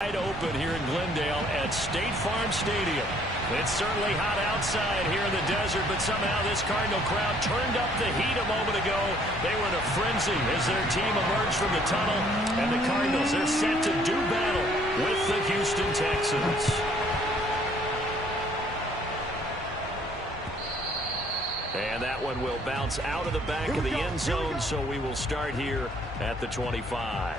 Wide open here in Glendale at State Farm Stadium. It's certainly hot outside here in the desert, but somehow this Cardinal crowd turned up the heat a moment ago. They were in a frenzy as their team emerged from the tunnel, and the Cardinals are set to do battle with the Houston Texans. And that one will bounce out of the back of the end zone, so we will start here at the 25.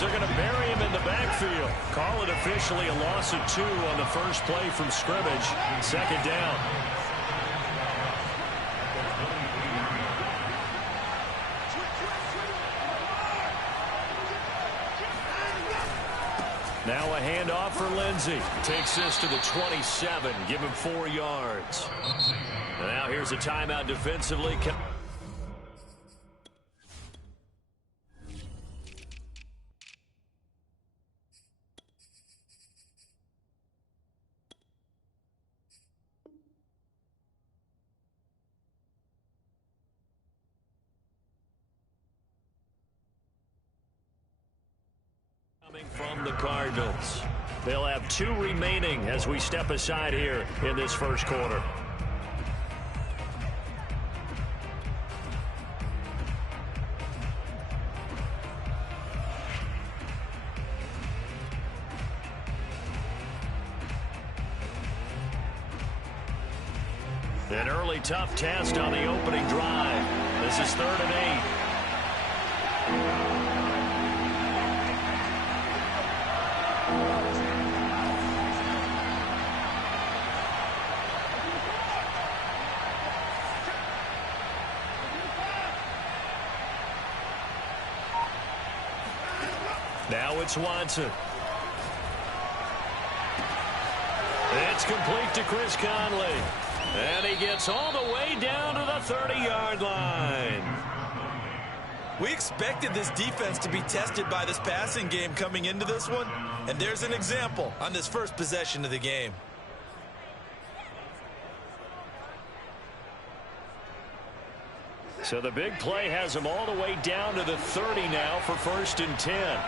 They're going to bury him in the backfield. Call it officially a loss of 2 on the first play from scrimmage. Second down. Now a handoff for Lindsey. Takes this to the 27. Give him 4 yards. Now here's a timeout defensively. From the Cardinals. They'll have 2 remaining as we step aside here in this first quarter. An early tough test on the opening drive. This is 3rd and 8. Now it's Watson. It's complete to Chris Conley. And he gets all the way down to the 30-yard line. We expected this defense to be tested by this passing game coming into this one. And there's an example on this first possession of the game. So the big play has him all the way down to the 30 now for 1st and 10.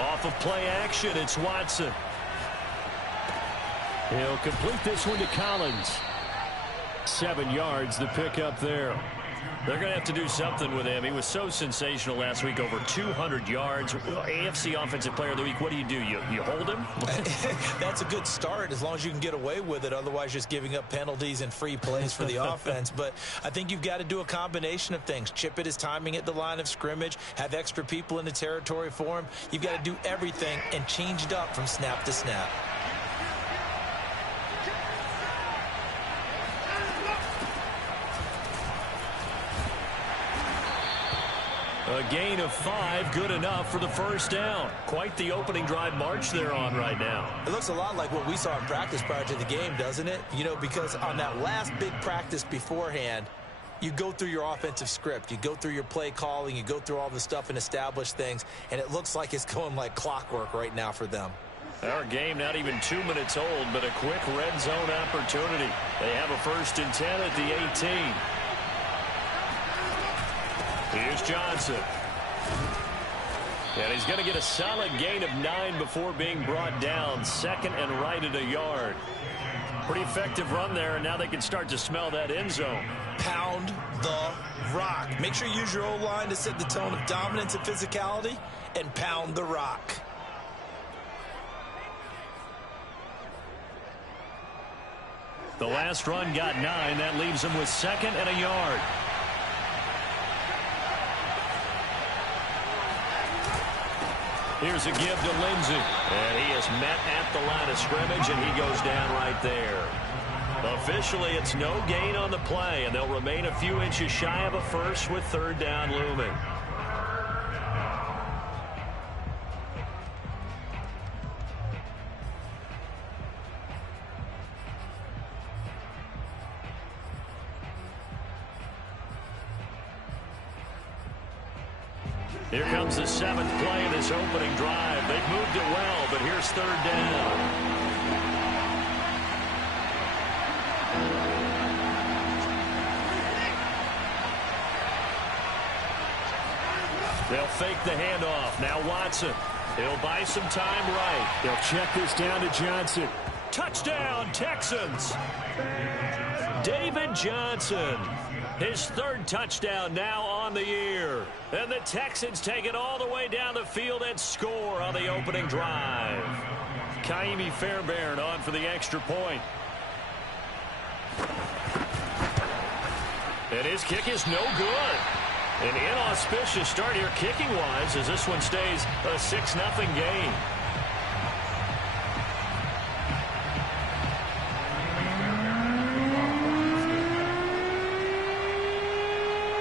Off of play action, it's Watson. He'll complete this one to Collins. 7 yards, the pickup there. They're going to have to do something with him. He was so sensational last week, over 200 yards. AFC Offensive Player of the Week, what do? You hold him? That's a good start as long as you can get away with it. Otherwise, just giving up penalties and free plays for the offense. But I think you've got to do a combination of things. Chip it his timing at the line of scrimmage. Have extra people in the territory for him. You've got to do everything and change it up from snap to snap. A gain of 5, good enough for the first down. Quite the opening drive march they're on right now. It looks a lot like what we saw in practice prior to the game, doesn't it? You know, because on that last big practice beforehand, you go through your offensive script. You go through your play calling. You go through all the stuff and establish things. And it looks like it's going like clockwork right now for them. Our game not even 2 minutes old, but a quick red zone opportunity. They have a 1st and 10 at the 18. Here's Johnson. And he's going to get a solid gain of 9 before being brought down. 2nd and right at a yard. Pretty effective run there, and now they can start to smell that end zone. Pound the rock. Make sure you use your O-line to set the tone of dominance and physicality, and pound the rock. The last run got 9. That leaves them with 2nd and a yard. Here's a give to Lindsey. And he is met at the line of scrimmage, and he goes down right there. Officially, it's no gain on the play, and they'll remain a few inches shy of a first with third down looming. Here comes the seventh play of this opening drive. They've moved it well, but here's third down. They'll fake the handoff. Now Watson. He'll buy some time right. They'll check this down to Johnson. Touchdown, Texans. David Johnson. His third touchdown now on the year. And the Texans take it all the way down the field and score on the opening drive. Kaimi Fairbairn on for the extra point. And his kick is no good. An inauspicious start here kicking-wise as this one stays a 6-0 game.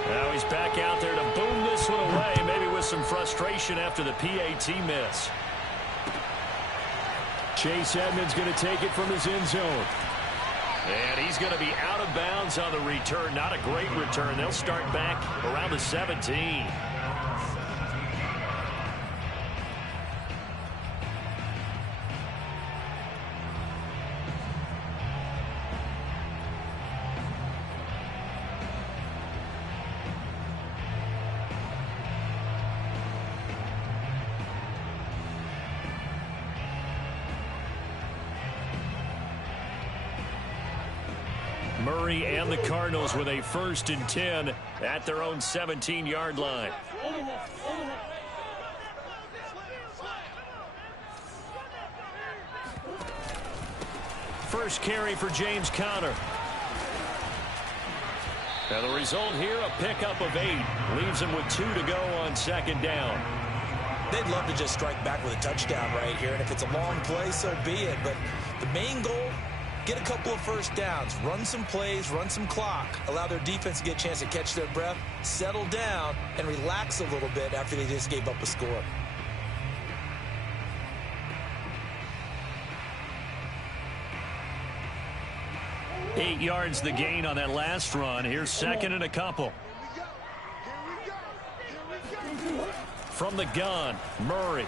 Now he's back out there to boom this one away, maybe with some frustration after the PAT miss. Chase Edmonds going to take it from his end zone. And he's going to be out of bounds on the return. Not a great return. They'll start back around the 17. Murray and the Cardinals with a 1st and 10 at their own 17-yard line. First carry for James Conner. Now the result here, a pickup of 8. Leaves him with 2 to go on second down. They'd love to just strike back with a touchdown right here, and if it's a long play, so be it. But the main goal, get a couple of first downs, run some plays, run some clock, allow their defense to get a chance to catch their breath, settle down, and relax a little bit after they just gave up a score. Eight yards the gain on that last run. Here's second and a couple. From the gun, Murray.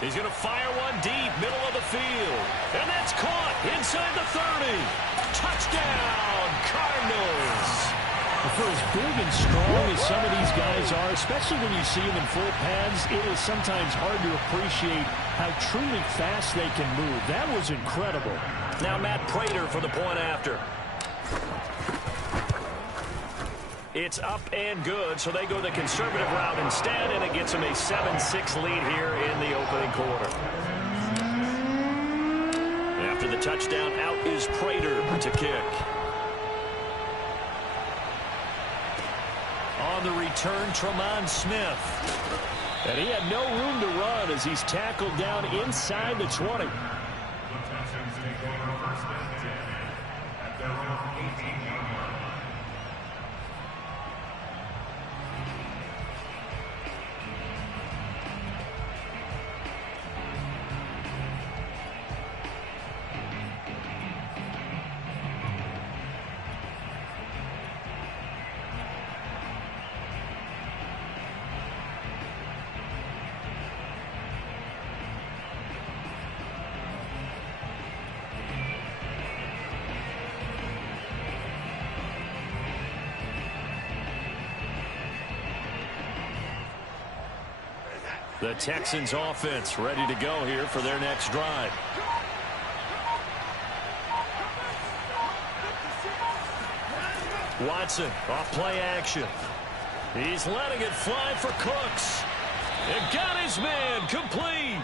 He's going to fire one deep, middle of the field. And that's caught inside the 30. Touchdown, Cardinals. For as big and strong as some of these guys are, especially when you see them in full pads, it is sometimes hard to appreciate how truly fast they can move. That was incredible. Now Matt Prater for the point after. It's up and good, so they go the conservative route instead, and it gets them a 7-6 lead here in the opening quarter. After the touchdown, out is Prater to kick. On the return, Tremont Smith. And he had no room to run as he's tackled down inside the 20. The Texans offense ready to go here for their next drive. Watson off play action. He's letting it fly for Cooks. And got his man complete.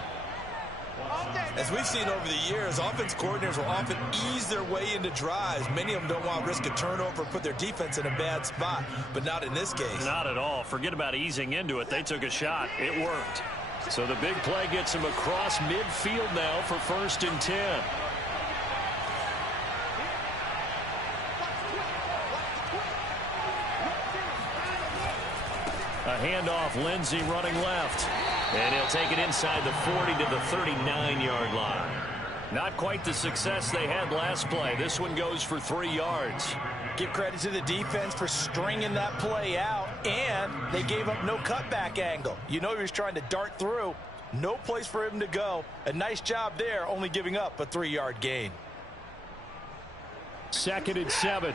As we've seen over the years, offense coordinators will often ease their way into drives. Many of them don't want to risk a turnover or put their defense in a bad spot, but not in this case. Not at all. Forget about easing into it. They took a shot. It worked. So the big play gets him across midfield now for 1st and 10. A handoff, Lindsey running left. And he'll take it inside the 40 to the 39-yard line. Not quite the success they had last play. This one goes for 3 yards. Give credit to the defense for stringing that play out, and they gave up no cutback angle. You know he was trying to dart through. No place for him to go. A nice job there, only giving up a 3-yard gain. 2nd and 7.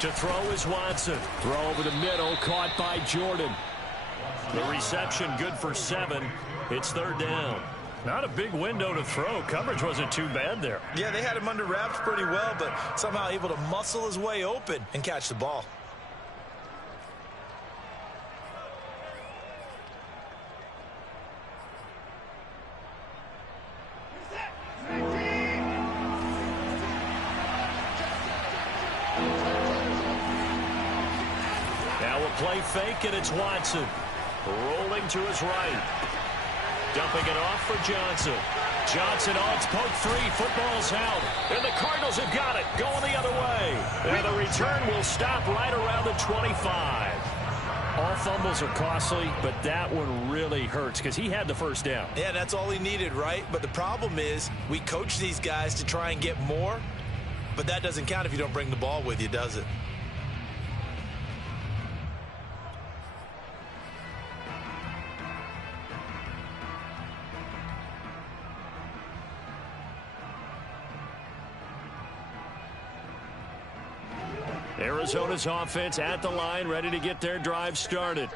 To throw is Watson. Throw over the middle, caught by Jordan. The reception good for 7. It's 3rd down. Not a big window to throw. Coverage wasn't too bad there. Yeah, they had him under wraps pretty well, but somehow able to muscle his way open and catch the ball. Play fake, and it's Watson. Rolling to his right. Dumping it off for Johnson. Johnson, it's poke 3. Football's out. And the Cardinals have got it. Going the other way. And the return will stop right around the 25. All fumbles are costly, but that one really hurts because he had the 1st down. Yeah, that's all he needed, right? But the problem is we coach these guys to try and get more, but that doesn't count if you don't bring the ball with you, does it? Arizona's offense at the line, ready to get their drive started.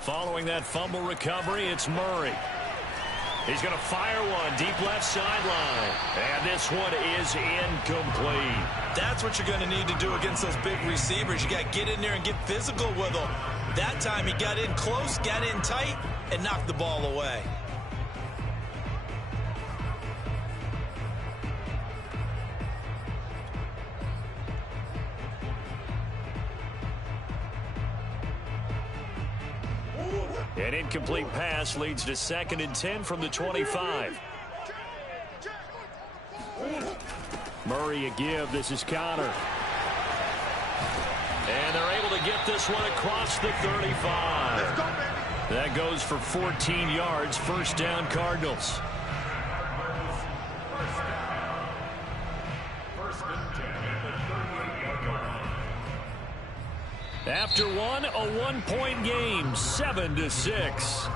Following that fumble recovery, it's Murray. He's going to fire one deep left sideline. And this one is incomplete. That's what you're going to need to do against those big receivers. You got to get in there and get physical with them. That time he got in close, got in tight, and knocked the ball away. An incomplete pass leads to 2nd and 10 from the 25. Murray a give. This is Connor. And they're able to get this one across the 35. That goes for 14 yards. 1st down, Cardinals. After one, a 1-point game, 7-6.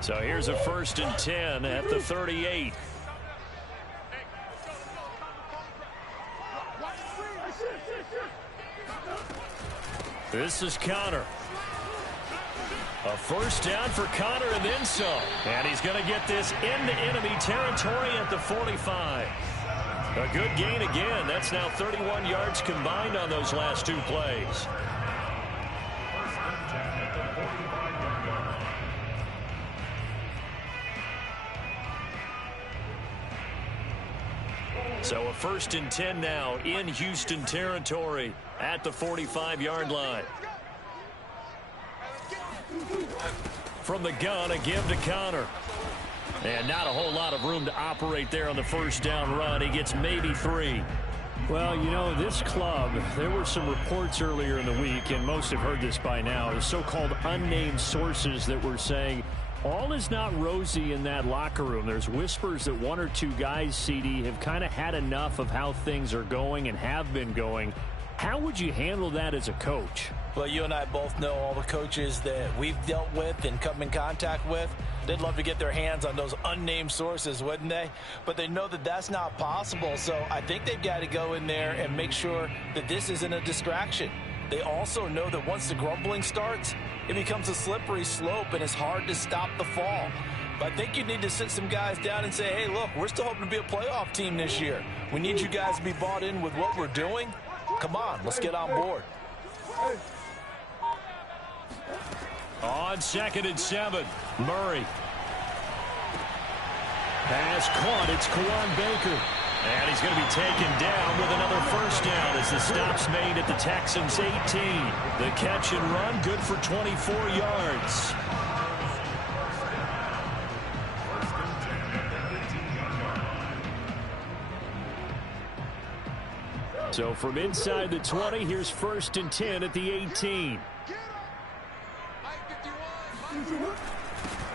So here's a 1st and 10 at the 38. This is Connor. A 1st down for Connor and then some. And he's going to get this into enemy territory at the 45. A good gain again. That's now 31 yards combined on those last 2 plays. So a 1st and 10 now in Houston territory at the 45-yard line. From the gun, a give to Connor. And not a whole lot of room to operate there on the 1st down run. He gets maybe 3. Well, you know, this club, there were some reports earlier in the week, and most have heard this by now, the so-called unnamed sources that were saying all is not rosy in that locker room. There's whispers that 1 or 2 guys, CD, have kind of had enough of how things are going and have been going. How would you handle that as a coach? Well, you and I both know all the coaches that we've dealt with and come in contact with. They'd love to get their hands on those unnamed sources, wouldn't they? But they know that that's not possible, so I think they've got to go in there and make sure that this isn't a distraction. They also know that once the grumbling starts, it becomes a slippery slope, and it's hard to stop the fall. But I think you need to sit some guys down and say, hey, look, we're still hoping to be a playoff team this year. We need you guys to be bought in with what we're doing. Come on, let's get on board. On 2nd and 7, Murray. Pass caught. It's Kawan Baker. And he's going to be taken down with another first down as the stop's made at the Texans' 18. The catch and run, good for 24 yards. So from inside the 20, here's 1st and 10 at the 18.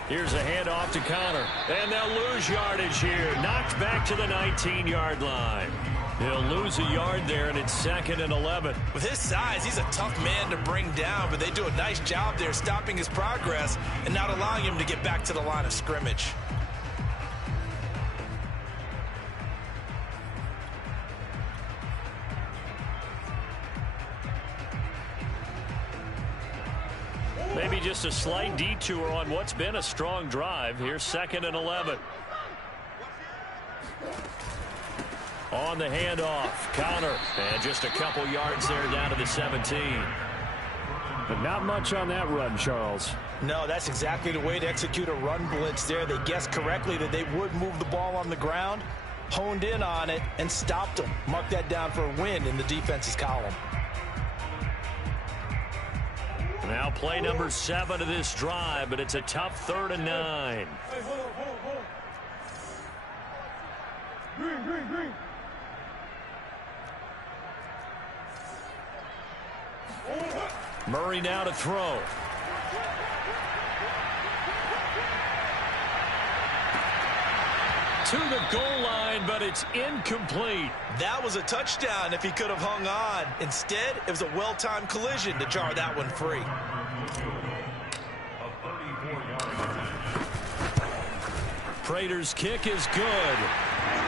Here's a handoff to Connor. And they'll lose yardage here. Knocked back to the 19-yard line. He'll lose a yard there, and it's 2nd and 11. With his size, he's a tough man to bring down, but they do a nice job there stopping his progress and not allowing him to get back to the line of scrimmage. Maybe just a slight detour on what's been a strong drive. Here's 2nd and 11. On the handoff, Connor. And just a couple yards there down to the 17. But not much on that run, Charles. No, that's exactly the way to execute a run blitz there. They guessed correctly that they would move the ball on the ground, honed in on it, and stopped them. Mark that down for a win in the defense's column. Now play number 7 of this drive, but it's a tough 3rd and 9. Green. Murray now to throw. To the goal line, but it's incomplete. That was a touchdown if he could have hung on. Instead, it was a well-timed collision to jar that one free. Prater's kick is good.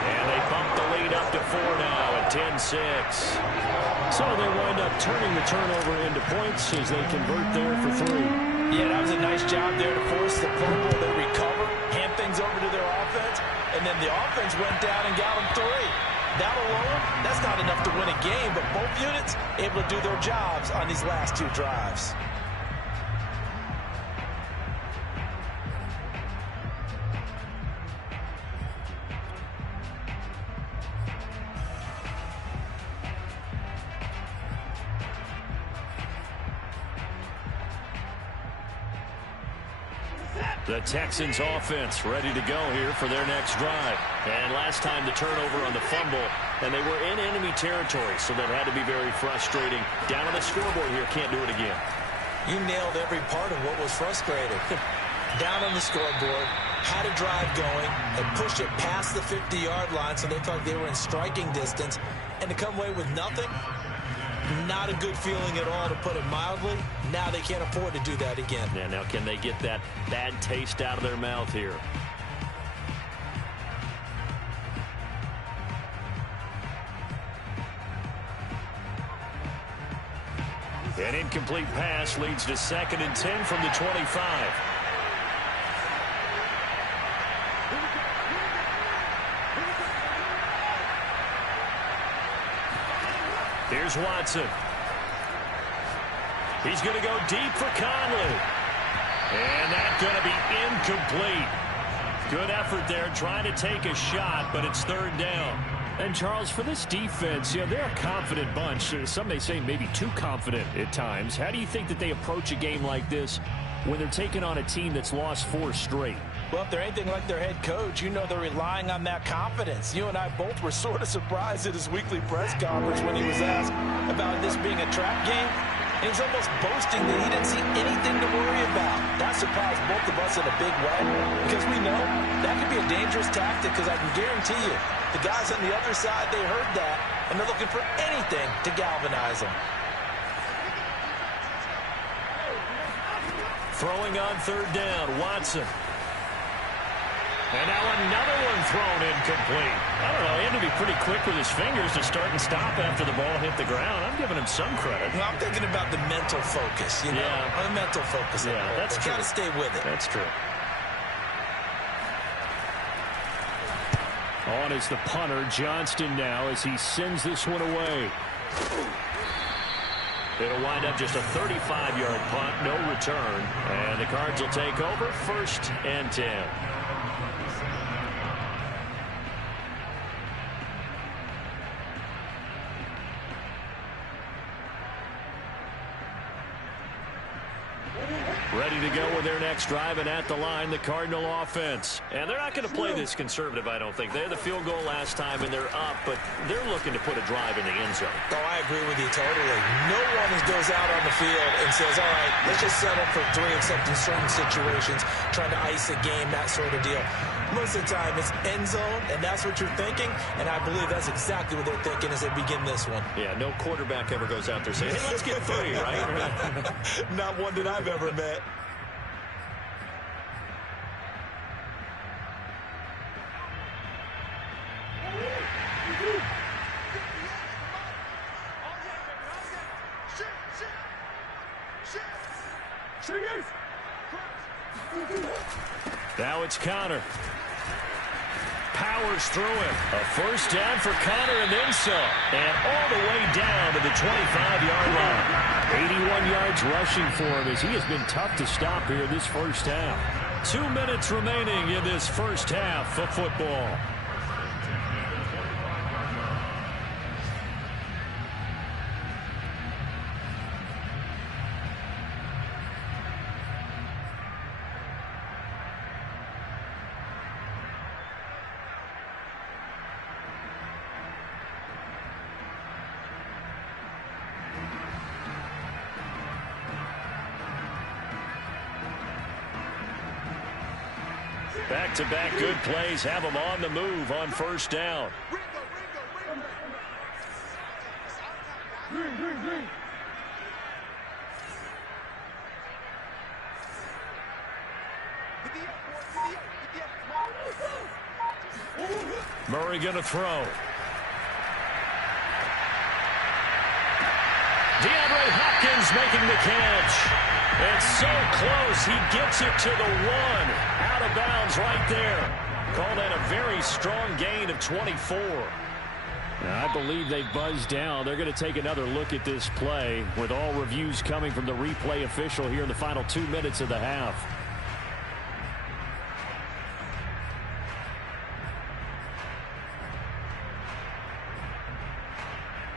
And they bump the lead up to 4 now at 10-6. So they wind up turning the turnover into points as they convert there for 3. Yeah, that was a nice job there to force the fumble. They recover, hand things over to their offense, and then the offense went down and got them 3. That alone, that's not enough to win a game, but both units able to do their jobs on these last 2 drives. The Texans offense ready to go here for their next drive. And last time the turnover on the fumble, and they were in enemy territory, so that had to be very frustrating. Down on the scoreboard here, can't do it again. You nailed every part of what was frustrating. Down on the scoreboard, had a drive going, and pushed it past the 50-yard line so they thought they were in striking distance, and to come away with nothing, not a good feeling at all, to put it mildly. Now they can't afford to do that again. Yeah, now can they get that bad taste out of their mouth here? An incomplete pass leads to 2nd and 10 from the 25. Here's Watson. He's going to go deep for Conley. And that's going to be incomplete. Good effort there trying to take a shot, but it's 3rd down. And, Charles, for this defense, they're a confident bunch. Some may say maybe too confident at times. How do you think that they approach a game like this when they're taking on a team that's lost 4 straight? Well, if they're anything like their head coach, you know they're relying on that confidence. You and I both were sort of surprised at his weekly press conference when he was asked about this being a trap game. And he was almost boasting that he didn't see anything to worry about. That surprised both of us in a big way, because we know that could be a dangerous tactic, because I can guarantee you the guys on the other side, they heard that, and they're looking for anything to galvanize them. Throwing on 3rd down, Watson. And now another one thrown incomplete. I don't know. He had to be pretty quick with his fingers to start and stop after the ball hit the ground. I'm giving him some credit. Well, I'm thinking about the mental focus, you know? Yeah. The mental focus. Yeah, that's true. Got to stay with it. That's true. On is the punter, Johnston, now as he sends this one away. It'll wind up just a 35-yard punt, no return. And the Cards will take over, 1st and 10. Ready to go with their next drive, and at the line, the Cardinal offense. And they're not going to play this conservative, I don't think. They had the field goal last time, and they're up, but they're looking to put a drive in the end zone. Oh, I agree with you totally. No one goes out on the field and says, all right, let's just settle for 3, except in certain situations, trying to ice a game, that sort of deal. Most of the time, it's end zone, and that's what you're thinking, and I believe that's exactly what they're thinking as they begin this one. Yeah, no quarterback ever goes out there saying, hey, let's get 3, right? Not one that I've ever met. Now it's Connor. Powers through him. A 1st down for Connor and then some. And all the way down to the 25-yard line. 81 yards rushing for him as he has been tough to stop here this first half. 2 minutes remaining in this first half of football. Back-to-back good plays have them on the move on 1st down. Murray going to throw. DeAndre Hopkins making the catch. It's so close. He gets it to the 1. Out of bounds right there. Call that a very strong gain of 24. Now, I believe they buzzed down. They're going to take another look at this play with all reviews coming from the replay official here in the final 2 minutes of the half.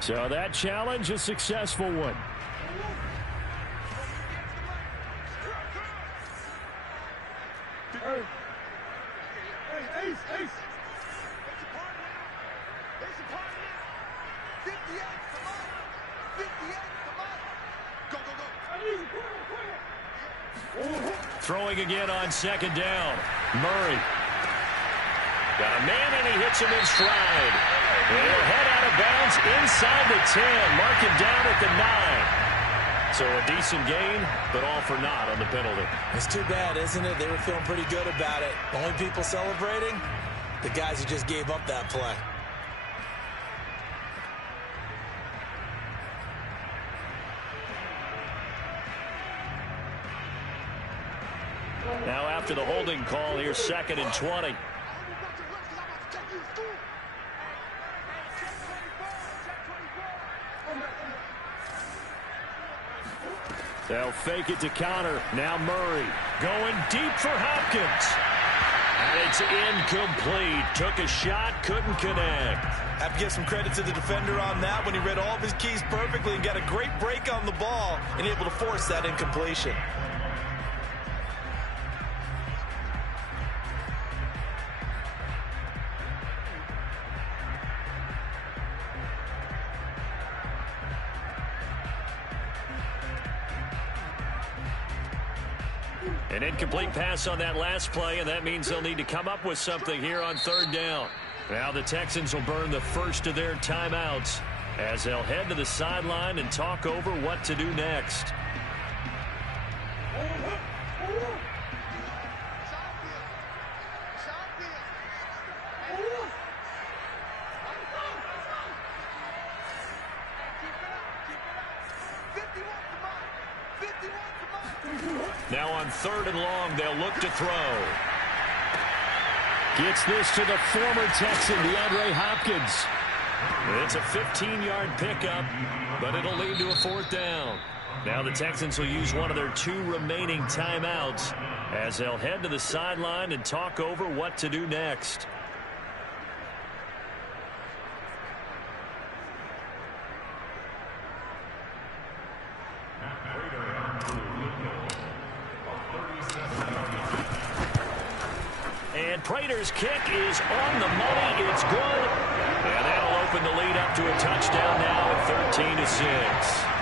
So that challenge, a successful one. Throwing again on 2nd down. Murray. Got a man, and he hits him in stride. And he'll head out of bounds inside the 10. Mark him down at the 9. So a decent gain, but all for naught on the penalty. It's too bad, isn't it? They were feeling pretty good about it. Only people celebrating, the guys who just gave up that play. Now after the holding call, here's 2nd and 20. They'll fake it to Connor. Now Murray. Going deep for Hopkins. And it's incomplete. Took a shot, couldn't connect. Have to give some credit to the defender on that when he read all of his keys perfectly and got a great break on the ball and able to force that incompletion. An incomplete pass on that last play, and that means they'll need to come up with something here on 3rd down. Now the Texans will burn the first of their timeouts as they'll head to the sideline and talk over what to do next. Now on 3rd and long, they'll look to throw. Gets this to the former Texan, DeAndre Hopkins. It's a 15-yard pickup, but it'll lead to a 4th down. Now the Texans will use one of their 2 remaining timeouts as they'll head to the sideline and talk over what to do next. And Prater's kick is on the money. It's good. And that'll open the lead up to a touchdown now at 13-6.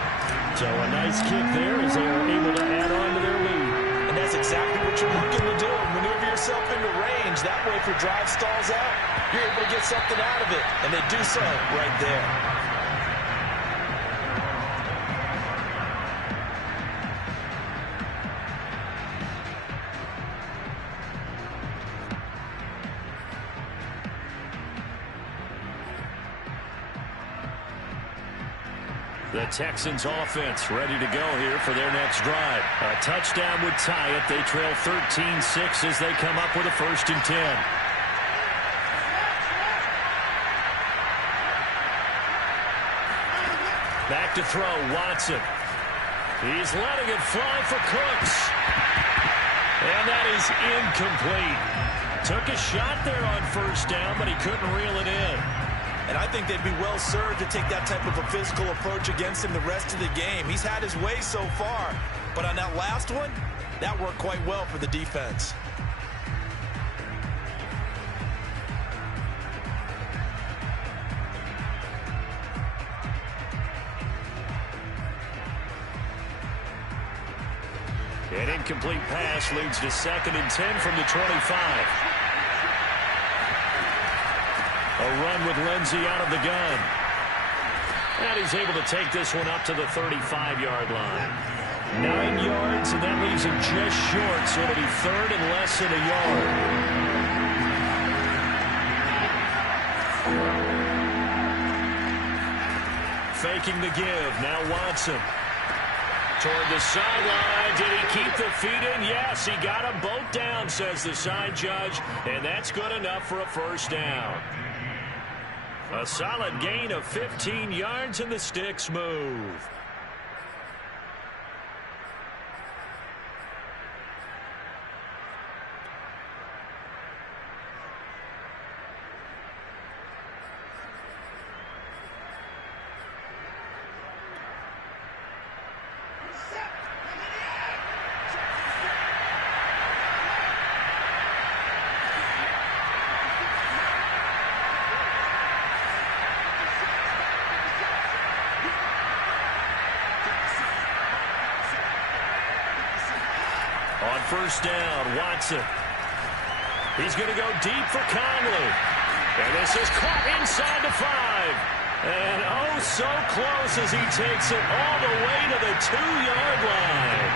So a nice kick there as they are able to add on to their lead. And that's exactly what you're looking to do. Maneuver yourself into range. That way, if your drive stalls out, you're able to get something out of it. And they do so right there. The Texans offense ready to go here for their next drive. A touchdown would tie it. They trail 13-6 as they come up with a 1st and 10. Back to throw, Watson. He's letting it fly for Cooks. And that is incomplete. Took a shot there on 1st down, but he couldn't reel it in. And I think they'd be well served to take that type of a physical approach against him the rest of the game. He's had his way so far, but on that last one, that worked quite well for the defense. An incomplete pass leads to 2nd and 10 from the 25. A run with Lindsey out of the gun. And he's able to take this one up to the 35-yard line. 9 yards, and that leaves him just short, so it'll be 3rd and less than a yard. Faking the give. Now Watson. Toward the sideline. Did he keep the feet in? Yes, he got them both down, says the side judge. And that's good enough for a 1st down. A solid gain of 15 yards, and the sticks move. On 1st down, Watson. He's going to go deep for Conley. And this is caught inside the 5. And oh, so close as he takes it all the way to the 2-yard line.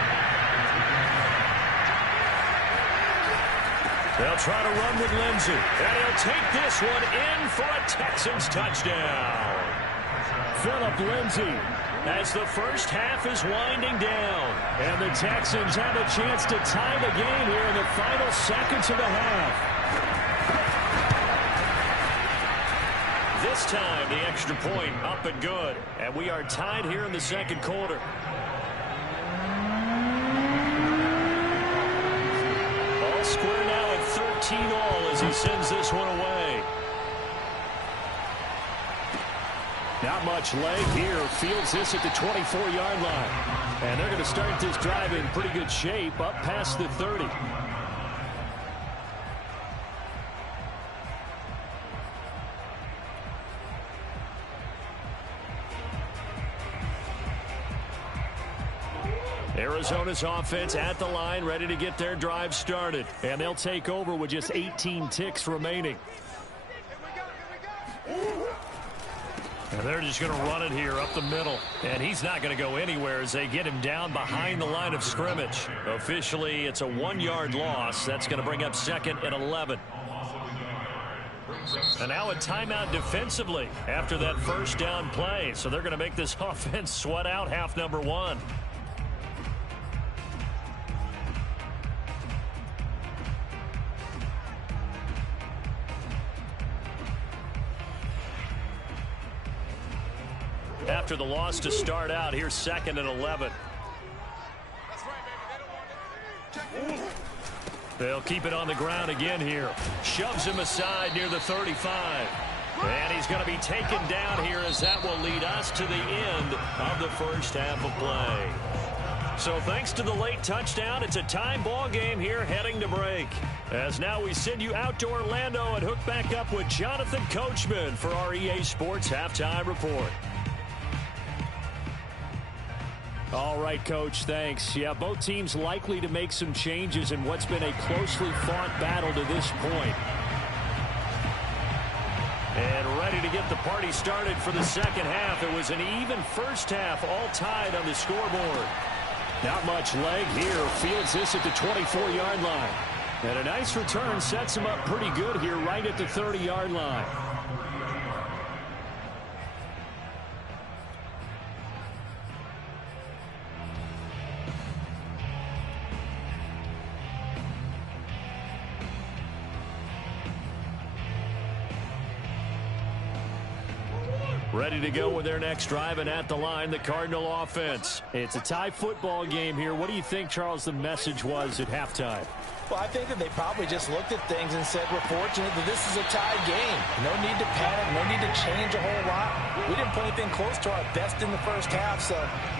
They'll try to run with Lindsey. And he'll take this one in for a Texans touchdown. Phillip Lindsey, as the first half is winding down. And the Texans have a chance to tie the game here in the final seconds of the half. This time, the extra point up and good. And we are tied here in the 2nd quarter. All square now at 13-all as he sends this one away. Not much leg here. Fields this at the 24-yard line. And they're going to start this drive in pretty good shape up past the 30. Arizona's offense at the line, ready to get their drive started. And they'll take over with just 18 ticks remaining. And they're just going to run it here up the middle. And he's not going to go anywhere as they get him down behind the line of scrimmage. Officially, it's a 1-yard loss. That's going to bring up 2nd and 11. And now a timeout defensively after that first down play. So they're going to make this offense sweat out half number 1. after the loss to start out. Here's 2nd and 11. They'll keep it on the ground again here. Shoves him aside near the 35. And he's going to be taken down here as that will lead us to the end of the first half of play. So thanks to the late touchdown, it's a time ball game here heading to break. As now we send you out to Orlando and hook back up with Jonathan Coachman for our EA Sports Halftime Report. All right, Coach, thanks. Yeah, both teams likely to make some changes in what's been a closely fought battle to this point. And ready to get the party started for the second half. It was an even first half, all tied on the scoreboard. Not much leg here. Fields this at the 24-yard line. And a nice return sets him up pretty good here right at the 30-yard line. Ready to go with their next drive, and at the line, the Cardinal offense. It's a tie football game here. What do you think, Charles, the message was at halftime? Well, I think that they probably just looked at things and said, we're fortunate that this is a tied game. No need to panic, no need to change a whole lot. We didn't play anything close to our best in the first half, so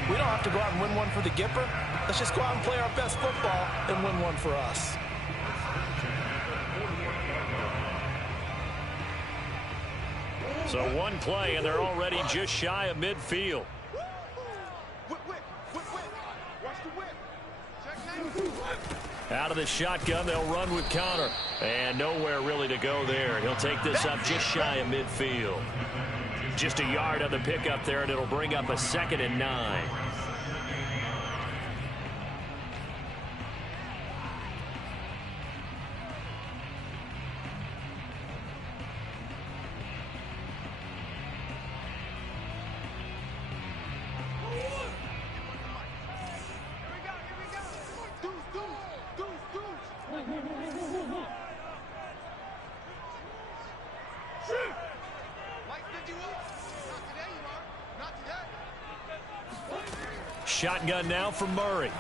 we don't have to go out and win one for the Gipper. Let's just go out and play our best football and win one for us. So one play, and they're already just shy of midfield. Out of the shotgun, they'll run with Connor. And nowhere really to go there. He'll take this up just shy of midfield. Just a yard on the pickup there, and it'll bring up a 2nd and 9. Shotgun now from Murray.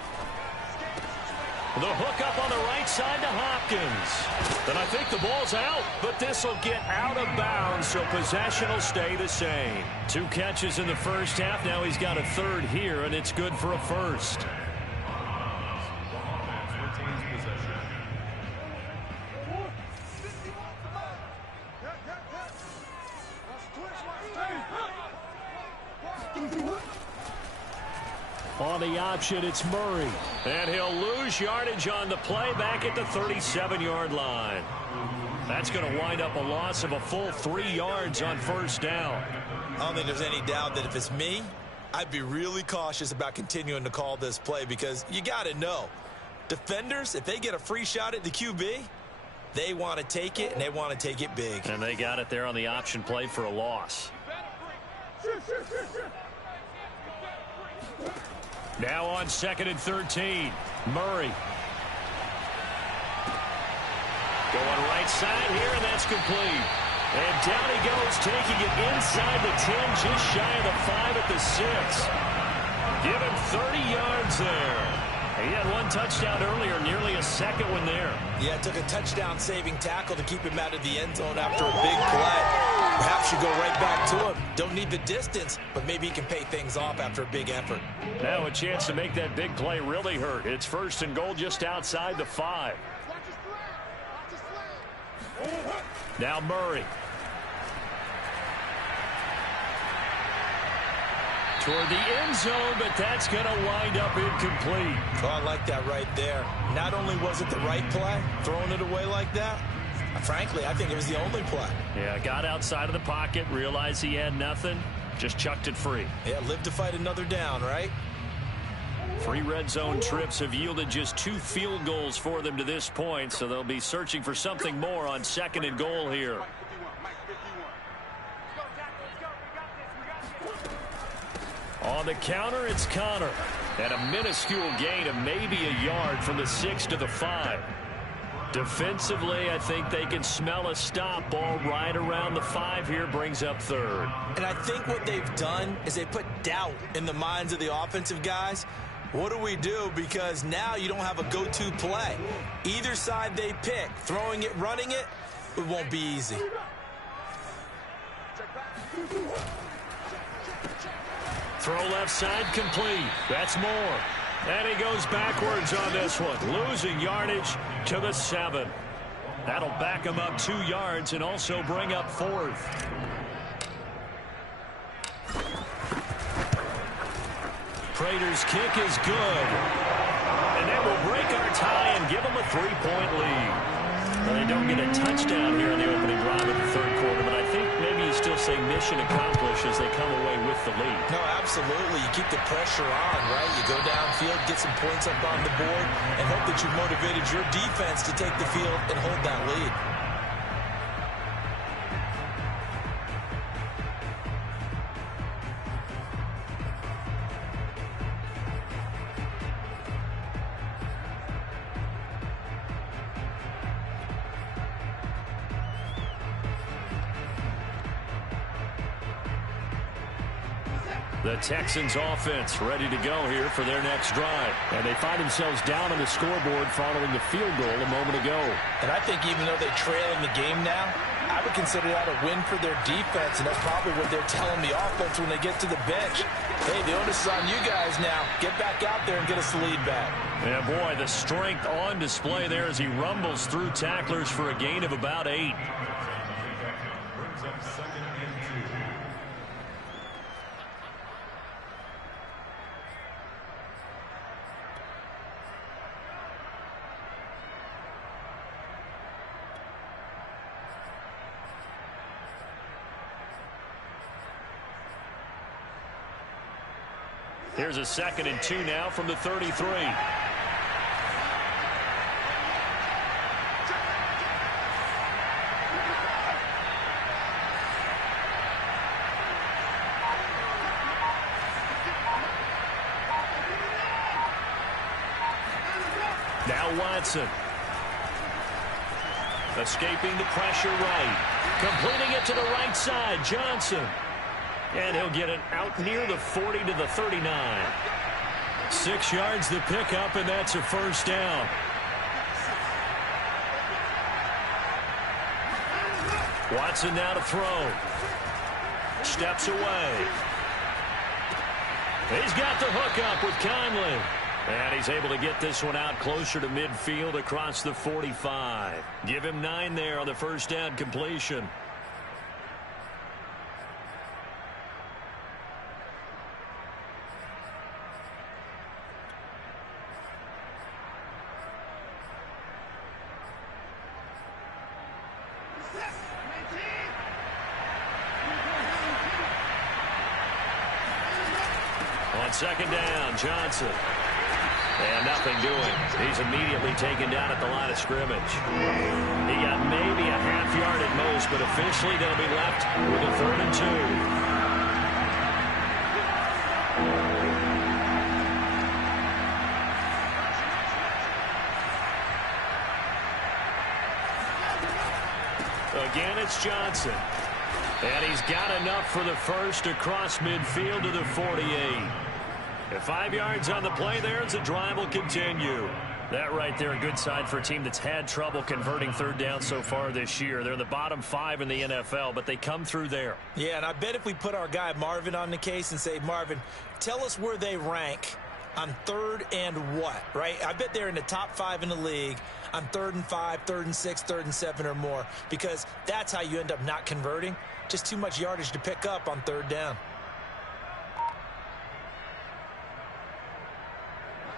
The hook up on the right side to Hopkins. Then I think the ball's out, but this will get out of bounds, so possession will stay the same. 2 catches in the first half. Now he's got a 3rd here, and it's good for a 1st. On the option, it's Murray. And he'll lose yardage on the play back at the 37-yard line. That's going to wind up a loss of a full 3 yards on first down. I don't think there's any doubt that if it's me, I'd be really cautious about continuing to call this play because you got to know, defenders, if they get a free shot at the QB, they want to take it, and they want to take it big. And they got it there on the option play for a loss. Now on 2nd and 13. Murray. Going right side here, and that's complete. And down he goes, taking it inside the 10, just shy of the 5 at the 6. Give him 30 yards there. He had 1 touchdown earlier, nearly a 2nd one there. Yeah, it took a touchdown-saving tackle to keep him out of the end zone after a big play. Perhaps you go right back to him. Don't need the distance, but maybe he can pay things off after a big effort. Now a chance to make that big play really hurt. It's 1st and goal just outside the 5. Now Murray. Toward the end zone, but that's going to wind up incomplete. Oh, I like that right there. Not only was it the right play, throwing it away like that, frankly, I think it was the only play. Yeah, got outside of the pocket, realized he had nothing, just chucked it free. Yeah, live to fight another down, right? 3 red zone trips have yielded just 2 field goals for them to this point, so they'll be searching for something more on 2nd and goal here. On the counter, it's Connor. And a minuscule gain of maybe a yard from the 6 to the 5. Defensively, I think they can smell a stop. Ball right around the 5 here, brings up third. And I think what they've done is they put doubt in the minds of the offensive guys. What do we do? Because now you don't have a go-to play. Either side they pick, throwing it, running it, it won't be easy. Throw left side complete. That's Moore. And he goes backwards on this one, losing yardage to the 7. That'll back him up 2 yards and also bring up 4th. Prater's kick is good. And that will break our tie and give them a 3-point lead. Well, they don't get a touchdown here in the opening drive of the third quarter, but I think maybe you still say mission accomplished as they come away with the lead. No, absolutely. You keep the pressure on, right? You go downfield, get some points up on the board, and hope that you've motivated your defense to take the field and hold that lead. The Texans offense ready to go here for their next drive. And they find themselves down on the scoreboard following the field goal a moment ago. And I think even though they trail in the game now, I would consider that a win for their defense, and that's probably what they're telling the offense when they get to the bench. Hey, the onus is on you guys now. Get back out there and get us the lead back. Yeah, boy, the strength on display there as he rumbles through tacklers for a gain of about 8. Here's a 2nd and 2 now from the 33. Now Watson. Escaping the pressure right. Completing it to the right side. Johnson. And he'll get it out near the 40 to the 39. 6 yards the pickup, and that's a first down. Watson now to throw. Steps away. He's got the hook up with Conley. And he's able to get this one out closer to midfield across the 45. Give him 9 there on the first down completion. On 2nd down, Johnson. And nothing doing. He's immediately taken down at the line of scrimmage. He got maybe a half yard at most, but officially they'll be left with a 3rd and 2. Again, it's Johnson. And he's got enough for the first across midfield to the 48. At 5 yards on the play there as the drive will continue. That right there, a good sign for a team that's had trouble converting 3rd down so far this year. They're in the bottom 5 in the NFL, but they come through there. Yeah, and I bet if we put our guy Marvin on the case and say, Marvin, tell us where they rank on 3rd and what, right? I bet they're in the top 5 in the league on 3rd and 5, 3rd and 6, 3rd and 7 or more, because that's how you end up not converting. Just too much yardage to pick up on 3rd down.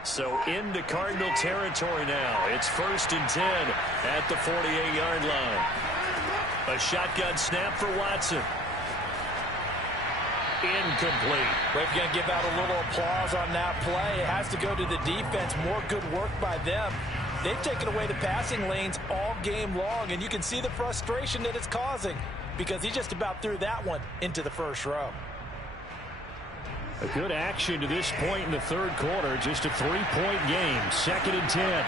So into Cardinal territory now. It's 1st and 10 at the 48-yard line. A shotgun snap for Watson. Incomplete. We're going to give out a little applause on that play. It has to go to the defense. More good work by them. They've taken away the passing lanes all game long, and you can see the frustration that it's causing because he just about threw that one into the first row. A good action to this point in the third quarter. Just a 3-point game. 2nd and 10.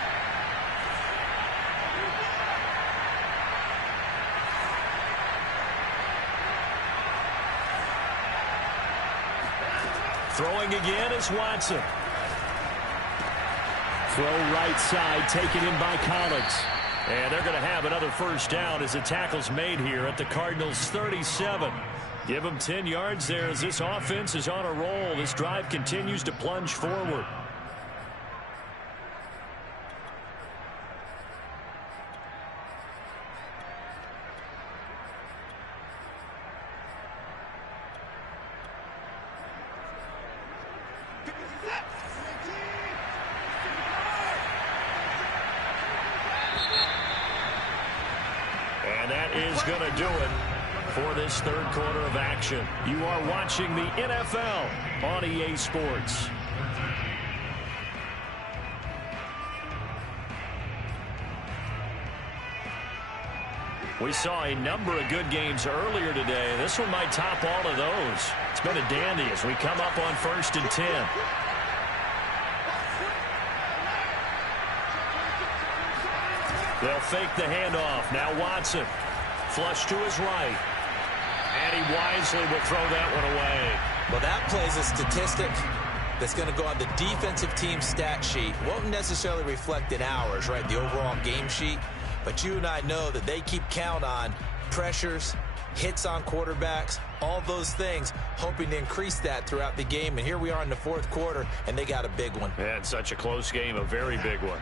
Throwing again is Watson. Throw right side, taken in by Collins. And they're going to have another first down as the tackle's made here at the Cardinals' 37. Give them 10 yards there as this offense is on a roll. This drive continues to plunge forward. And that is going to do it for this third quarter of action. You are watching the NFL on EA Sports. We saw a number of good games earlier today. This one might top all of those. It's been a dandy as we come up on 1st and 10. They'll fake the handoff. Now Watson. Flush to his right. And he wisely will throw that one away. Well, that plays a statistic that's going to go on the defensive team stat sheet. Won't necessarily reflect in ours, right, the overall game sheet. But you and I know that they keep count on pressures, hits on quarterbacks, all those things, hoping to increase that throughout the game. And here we are in the fourth quarter, and they got a big one. And such a close game, a very big one.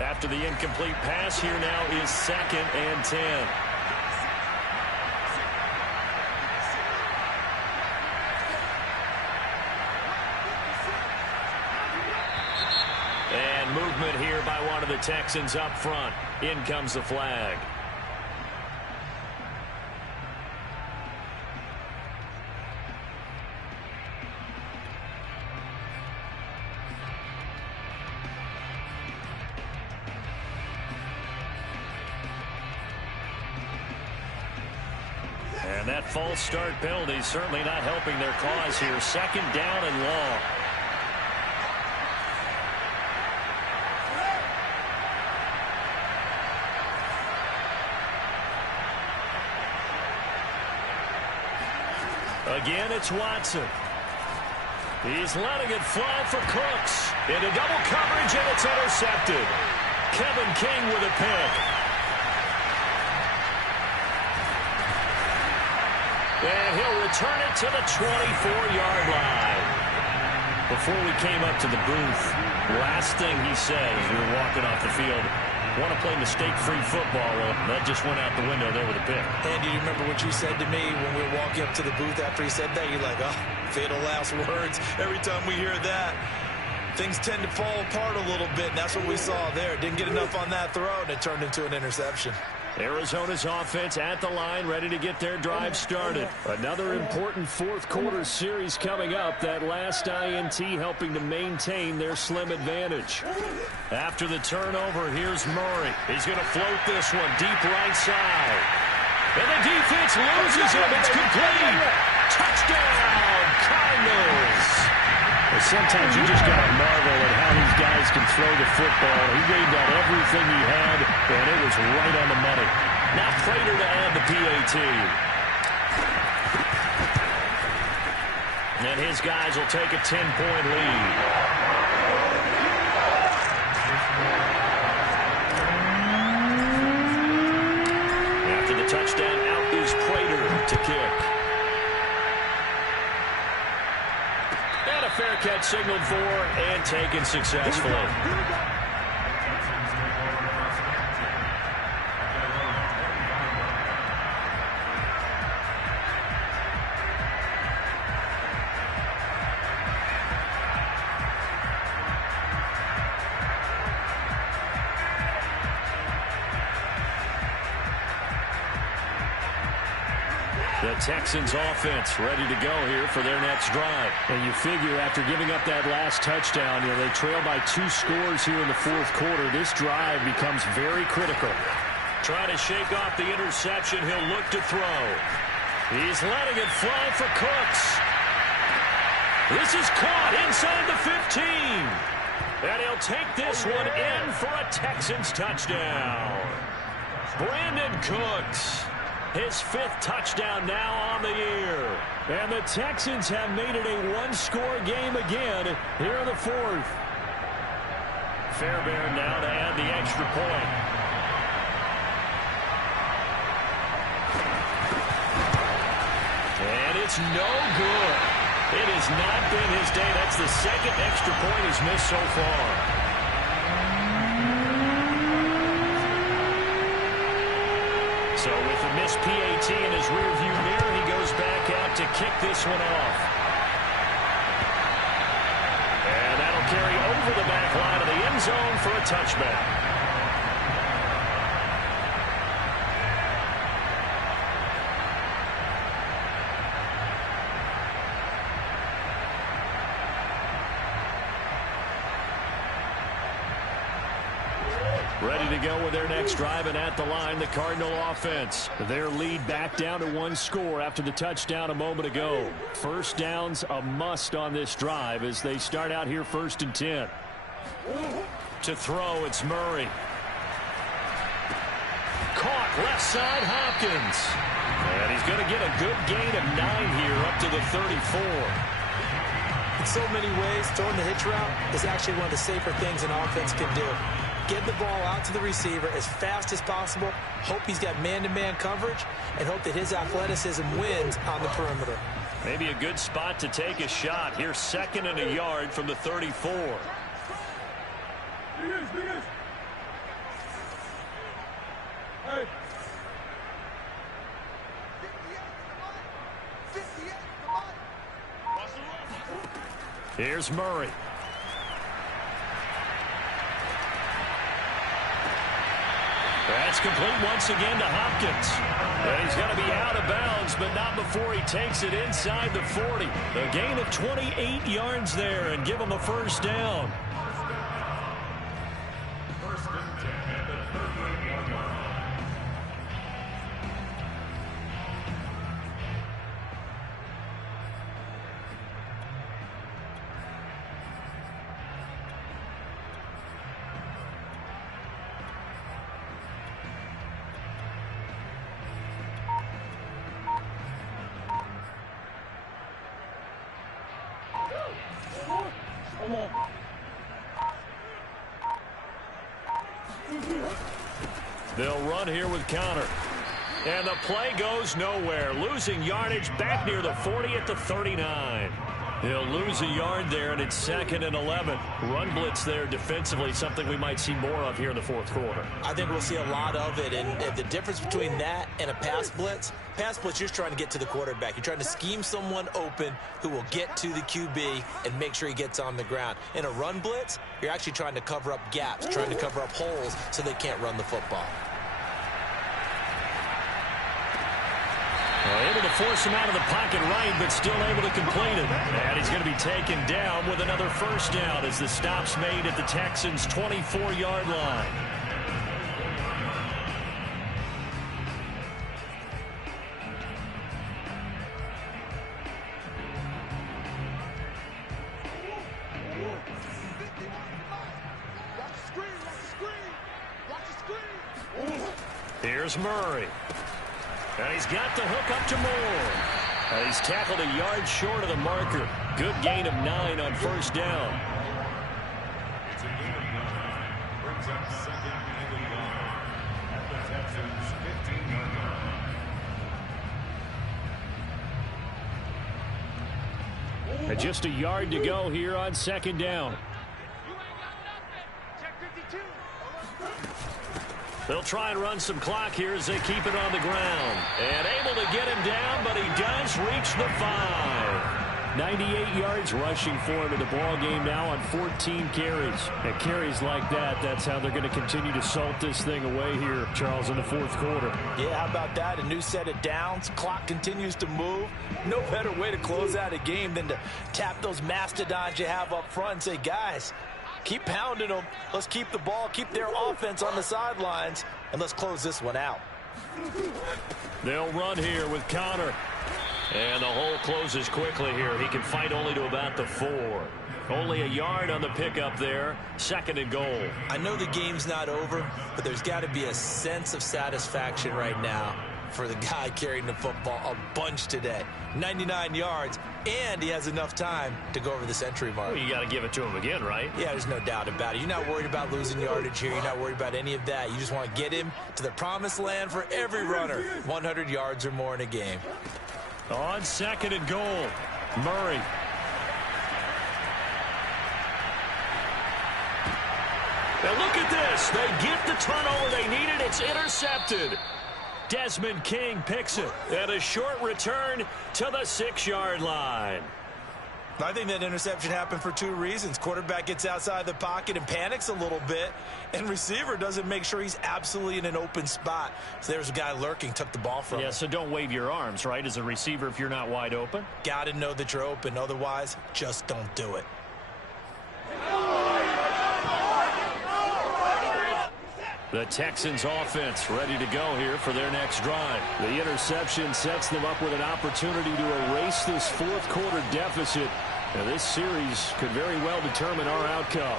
After the incomplete pass, here now is 2nd and 10. And movement here by one of the Texans up front. In comes the flag. And that false start penalty certainly not helping their cause here. 2nd down and long. Again, it's Watson. He's letting it fly for Cooks. Into double coverage, and it's intercepted. Kevin King with a pick. And he'll return it to the 24-yard line. Before we came up to the booth, last thing he said as we were walking off the field, want to play mistake-free football. Well, that just went out the window there with a pick. Andy, you remember what you said to me when we were walking up to the booth after he said that? You're like, oh, fatal last words. Every time we hear that, things tend to fall apart a little bit, and that's what we saw there. Didn't get enough on that throw, and it turned into an interception. Arizona's offense at the line, ready to get their drive started. Another important fourth quarter series coming up. That last INT helping to maintain their slim advantage. After the turnover, here's Murray. He's going to float this one deep right side. And the defense loses him. It's complete. Touchdown, Cardinals. Sometimes you just got to marvel at how these guys can throw the football. He gave that everything he had, and it was right on the money. Now Prater to add the PAT. And his guys will take a 10-point lead. After the touchdown, out is Prater to kick. Fair catch signaled for and taken successfully. The Texans offense ready to go here for their next drive. And you figure after giving up that last touchdown, they trail by 2 scores here in the fourth quarter. This drive becomes very critical. Trying to shake off the interception. He'll look to throw. He's letting it fly for Cooks. This is caught inside the 15. And he'll take this one in for a Texans touchdown. Brandon Cooks. his 5th touchdown now on the year. And the Texans have made it a one-score game again here in the 4th. Fairbairn now to add the extra point. And it's no good. It has not been his day. That's the 2nd extra point he's missed so far. So with the missed PAT in his rearview mirror, he goes back out to kick this one off. And that'll carry over the back line of the end zone for a touchback. Ready to go with their next drive, and at the line, the Cardinal offense. Their lead back down to 1 score after the touchdown a moment ago. First down's a must on this drive as they start out here 1st and 10. To throw, it's Murray. Caught left side, Hopkins. And he's going to get a good gain of 9 here up to the 34. In so many ways, throwing the hitch route is actually one of the safer things an offense can do. Get the ball out to the receiver as fast as possible, hope he's got man-to-man coverage, and hope that his athleticism wins on the perimeter. Maybe a good spot to take a shot. Here's 2nd and a yard from the 34. Here's Murray. That's complete once again to Hopkins. And he's going to be out of bounds, but not before he takes it inside the 40. A gain of 28 yards there and give him a first down. They'll run here with Connor. And the play goes nowhere. Losing yardage back near the 40 at the 39. He'll lose a yard there, and it's 2nd and 11. Run blitz there defensively, something we might see more of here in the 4th quarter. I think we'll see a lot of it, and the difference between that and a pass blitz, you're just trying to get to the quarterback. You're trying to scheme someone open who will get to the QB and make sure he gets on the ground. In a run blitz, you're actually trying to cover up gaps, trying to cover up holes so they can't run the football. Able to force him out of the pocket right, but still able to complete it. And he's going to be taken down with another first down as the stop's made at the Texans' 24-yard line. Here's Murray. And he's got the hook up to Moore. And he's tackled a yard short of the marker. Good gain of 9 on first down. It's a gain of 9. Brings up 2nd and 11 at the Texans' 15-yard line. And just a yard to go here on 2nd down. They'll try and run some clock here as they keep it on the ground. And able to get him down, but he does reach the 5. 98 yards rushing for him in the ball game now on 14 carries. And carries like that, that's how they're going to continue to salt this thing away here, Charles, in the 4th quarter. Yeah, how about that? A new set of downs. Clock continues to move. No better way to close out a game than to tap those mastodons you have up front and say, guys, keep pounding them. Let's keep the ball, keep their offense on the sidelines, and let's close this one out. They'll run here with Connor. And the hole closes quickly here. He can fight only to about the 4. Only a yard on the pickup there. 2nd and goal. I know the game's not over, but there's got to be a sense of satisfaction right now for the guy carrying the football a bunch today. 99 yards, and he has enough time to go over the century mark. Well, you got to give it to him again, right? Yeah, there's no doubt about it. You're not worried about losing yardage here. You're not worried about any of that. You just want to get him to the promised land for every runner. 100 yards or more in a game. On 2nd and goal, Murray. Now look at this. They get the turnover they needed. It's intercepted. Desmond King picks it. And a short return to the 6-yard line. I think that interception happened for 2 reasons. Quarterback gets outside the pocket and panics a little bit, and receiver doesn't make sure he's absolutely in an open spot. So there's a guy lurking, took the ball from him. Yeah, so don't wave your arms, right, as a receiver if you're not wide open? Got to know that you're open. Otherwise, just don't do it. The Texans offense ready to go here for their next drive. The interception sets them up with an opportunity to erase this 4th quarter deficit. And this series could very well determine our outcome.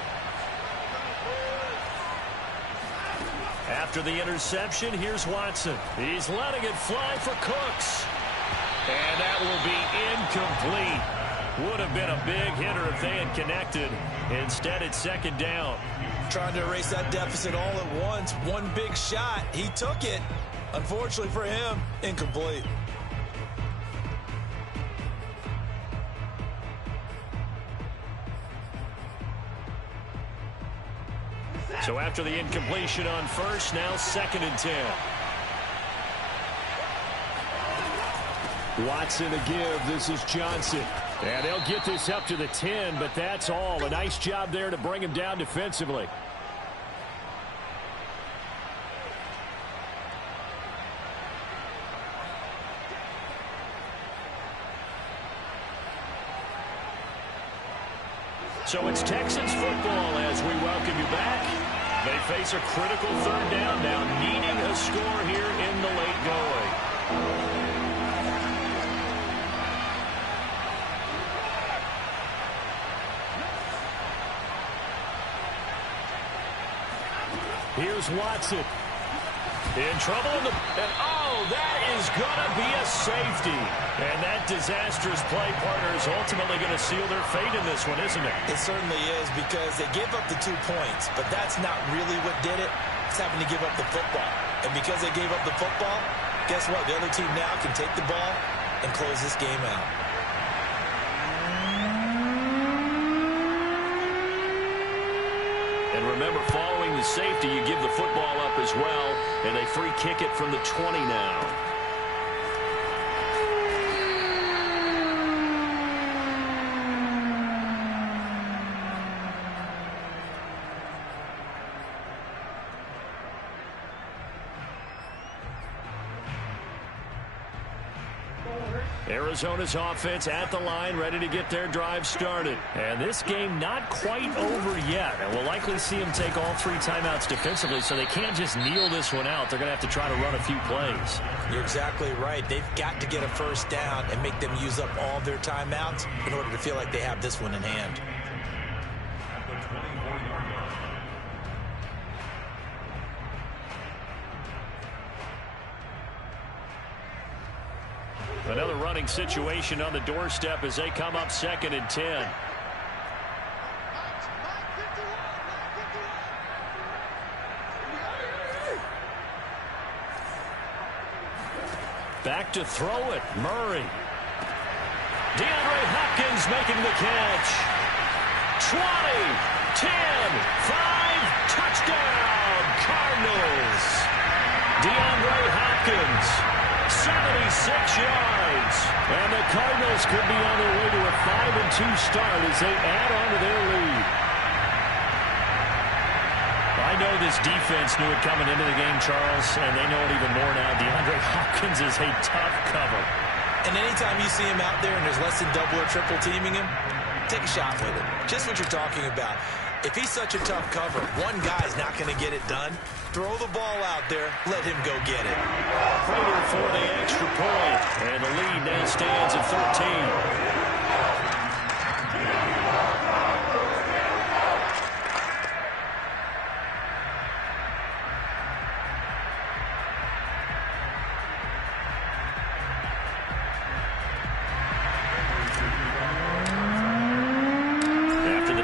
After the interception, here's Watson. He's letting it fly for Cooks. And that will be incomplete. Would have been a big hitter if they had connected. Instead, it's 2nd down. Trying to erase that deficit all at once. One big shot. He took it. Unfortunately for him, incomplete. So after the incompletion on 1st, now 2nd and 10. Watson to give. This is Johnson. And they'll get this up to the 10, but that's all. A nice job there to bring him down defensively. So it's Texans football as we welcome you back. They face a critical 3rd down now, needing a score here in the late going. Here's Watson. In trouble. And oh, that is going to be a safety. And that disastrous play partner is ultimately going to seal their fate in this one, isn't it? It certainly is, because they gave up the 2 points, but that's not really what did it. It's having to give up the football. And because they gave up the football, guess what? The other team now can take the ball and close this game out. And remember, following the safety, you give the football up as well, and they free kick it from the 20 now. Arizona's offense at the line, ready to get their drive started. And this game not quite over yet. And we'll likely see them take all 3 timeouts defensively, so they can't just kneel this one out. They're going to have to try to run a few plays. You're exactly right. They've got to get a 1st down and make them use up all their timeouts in order to feel like they have this one in hand. Another running situation on the doorstep as they come up 2nd and 10. Back to throw it. Murray. DeAndre Hopkins making the catch. 20, 10, 5, touchdown, Cardinals. DeAndre Hopkins, 76 yards. And the Cardinals could be on their way to a 5-2 start as they add on to their lead. I know this defense knew it coming into the game, Charles, and they know it even more now. DeAndre Hopkins is a tough cover. And anytime you see him out there and there's less than double or triple teaming him, take a shot with it. Just what you're talking about. If he's such a tough cover, one guy's not going to get it done. Throw the ball out there. Let him go get it. Prater for the extra point. And the lead now stands at 13.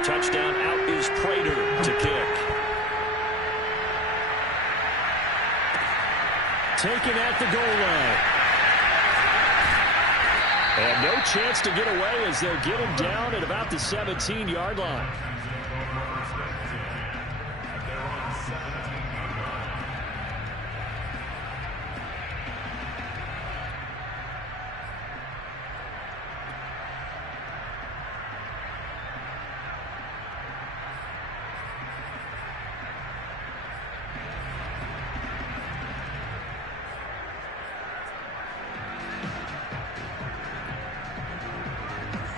touchdown. Out is Prater to kick. Taken at the goal line. And no chance to get away as they'll get him down at about the 17-yard line.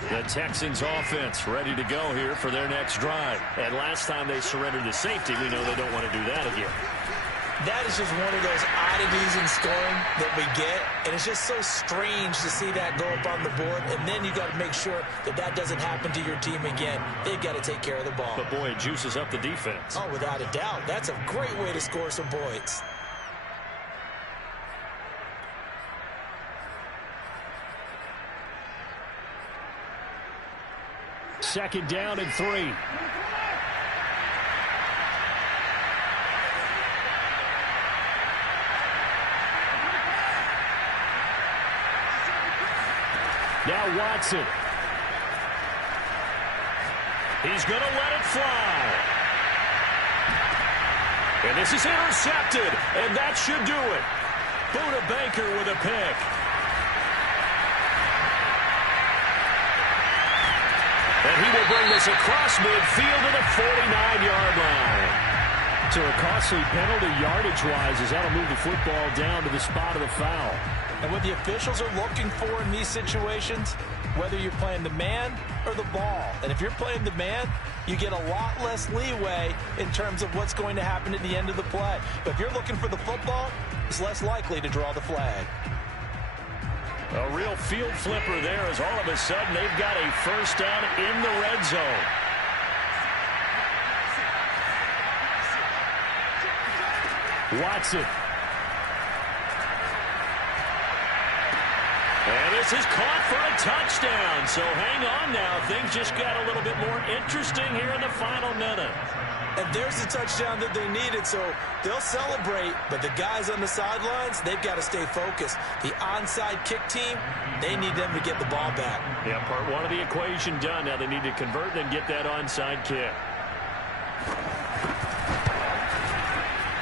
The Texans offense ready to go here for their next drive. And last time they surrendered to safety, we know they don't want to do that again. That is just one of those oddities in scoring that we get. And it's just so strange to see that go up on the board. And then you got to make sure that that doesn't happen to your team again. They've got to take care of the ball. But, boy, it juices up the defense. Oh, without a doubt. That's a great way to score some points. Second down and 3. Now Watson. He's going to let it fly. And this is intercepted, and that should do it. Buda Baker with a pick. And he will bring this across midfield to the 49-yard line. So a costly penalty yardage-wise as that'll move the football down to the spot of the foul. And what the officials are looking for in these situations, whether you're playing the man or the ball. And if you're playing the man, you get a lot less leeway in terms of what's going to happen at the end of the play. But if you're looking for the football, it's less likely to draw the flag. A real field flipper there as all of a sudden they've got a first down in the red zone. Watson. And this is caught for a touchdown. So hang on now. Things just got a little bit more interesting here in the final minute. And there's the touchdown that they needed, so they'll celebrate. But the guys on the sidelines, they've got to stay focused. The onside kick team, they need them to get the ball back. Yeah, part one of the equation done. Now they need to convert and get that onside kick.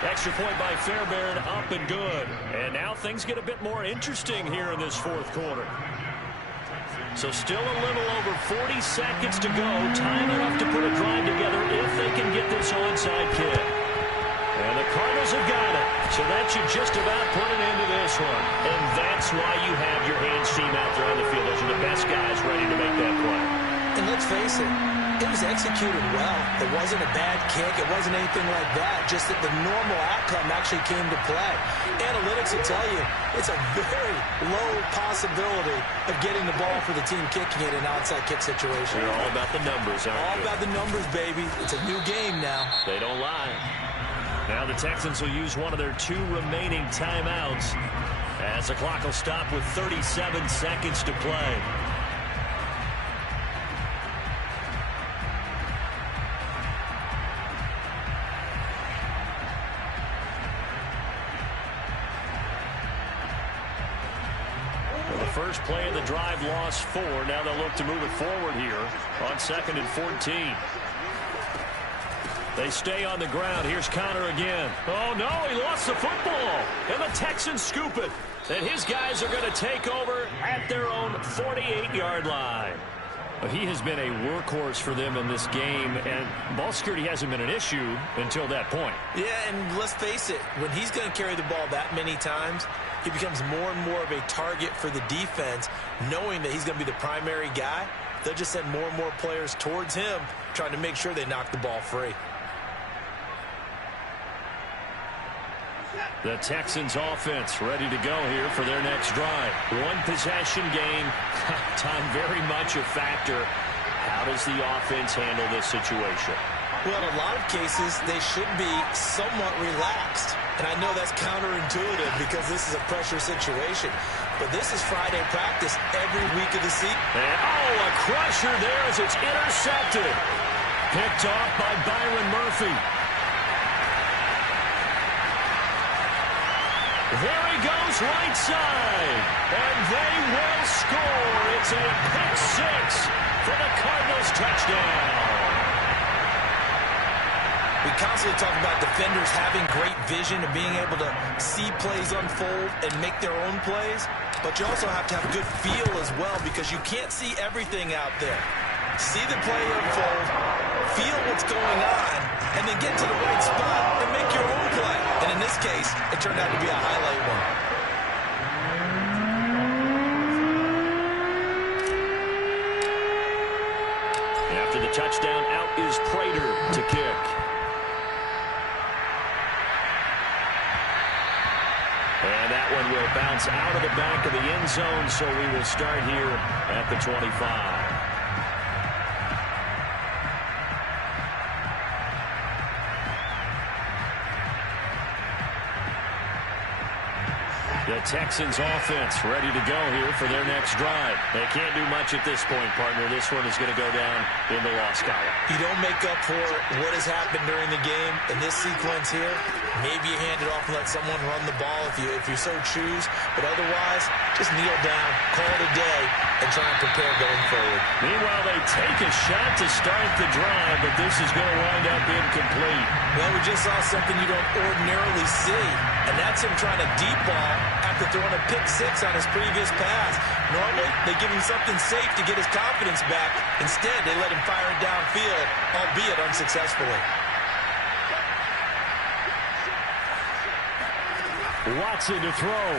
Extra point by Fairbairn, up and good. And now things get a bit more interesting here in this fourth quarter. So still a little over 40 seconds to go. Time enough to put a drive together if they can get this onside kick. And the Cardinals have got it. So that should just about put an end to this one. And that's why you have your hands team out there on the field. Those are the best guys ready to make that play. And let's face it, it was executed well. It wasn't a bad kick. It wasn't anything like that. Just that the normal outcome actually came to play. Analytics will tell you it's a very low possibility of getting the ball for the team kicking it in an onside kick situation. They're all about the numbers, aren't all they? about the numbers, baby. It's a new game now. They don't lie. Now the Texans will use one of their 2 remaining timeouts as the clock will stop with 37 seconds to play. First play of the drive lost 4. Now they'll look to move it forward here on 2nd and 14. They stay on the ground. Here's Connor again. Oh, no, he lost the football. And the Texans scoop it. And his guys are going to take over at their own 48-yard line. He has been a workhorse for them in this game, and ball security hasn't been an issue until that point. Yeah, and let's face it, when he's going to carry the ball that many times, he becomes more and more of a target for the defense, knowing that he's going to be the primary guy. They'll just send more and more players towards him, trying to make sure they knock the ball free. The Texans offense ready to go here for their next drive. One possession game. Time very much a factor. How does the offense handle this situation? Well, in a lot of cases, they should be somewhat relaxed. And I know that's counterintuitive because this is a pressure situation. But this is Friday practice every week of the season. And, oh, a crusher there as it's intercepted. Picked off by Byron Murphy. There he goes right side. And they will score. It's a pick six for the Cardinals touchdown. We constantly talk about defenders having great vision and being able to see plays unfold and make their own plays. But you also have to have good feel as well because you can't see everything out there. See the play unfold, feel what's going on, and then get to the right spot and make your own play. And in this case, it turned out to be a highlight one. After the touchdown, out is Prater to kick. And that one will bounce out of the back of the end zone, so we will start here at the 25. The Texans offense ready to go here for their next drive. They can't do much at this point, partner. This one is going to go down in the loss column. You don't make up for what has happened during the game in this sequence here. Maybe you hand it off and let someone run the ball if you so choose. But otherwise, just kneel down, call it a day, and try and prepare going forward. Meanwhile, they take a shot to start the drive, but this is going to wind up incomplete. Well, we just saw something you don't ordinarily see, and that's him trying to deep ball after throwing a pick six on his previous pass. Normally, they give him something safe to get his confidence back. Instead, they let him fire it downfield, albeit unsuccessfully. Watson to throw.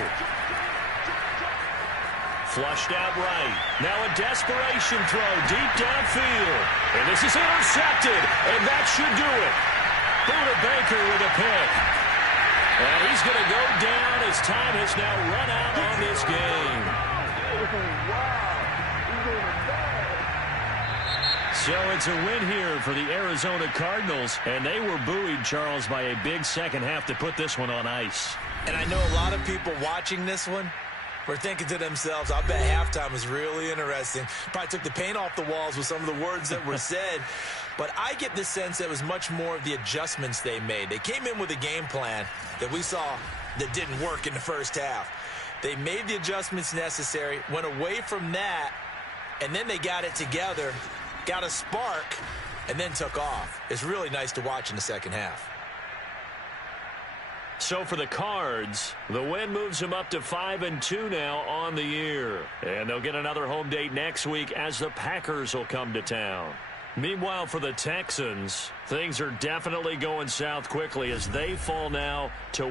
Flushed out right. Now a desperation throw deep downfield. And this is intercepted, and that should do it. Buda Baker with a pick. And he's going to go down as time has now run out on this game. So it's a win here for the Arizona Cardinals, and they were buoyed, Charles, by a big second half to put this one on ice. And I know a lot of people watching this one were thinking to themselves, I bet halftime was really interesting. Probably took the paint off the walls with some of the words that were said. But I get the sense that it was much more of the adjustments they made. They came in with a game plan that we saw that didn't work in the first half. They made the adjustments necessary, went away from that, and then they got it together, got a spark, and then took off. It's really nice to watch in the second half. So for the Cards, the win moves them up to 5-2 now on the year. And they'll get another home date next week as the Packers will come to town. Meanwhile, for the Texans, things are definitely going south quickly as they fall now to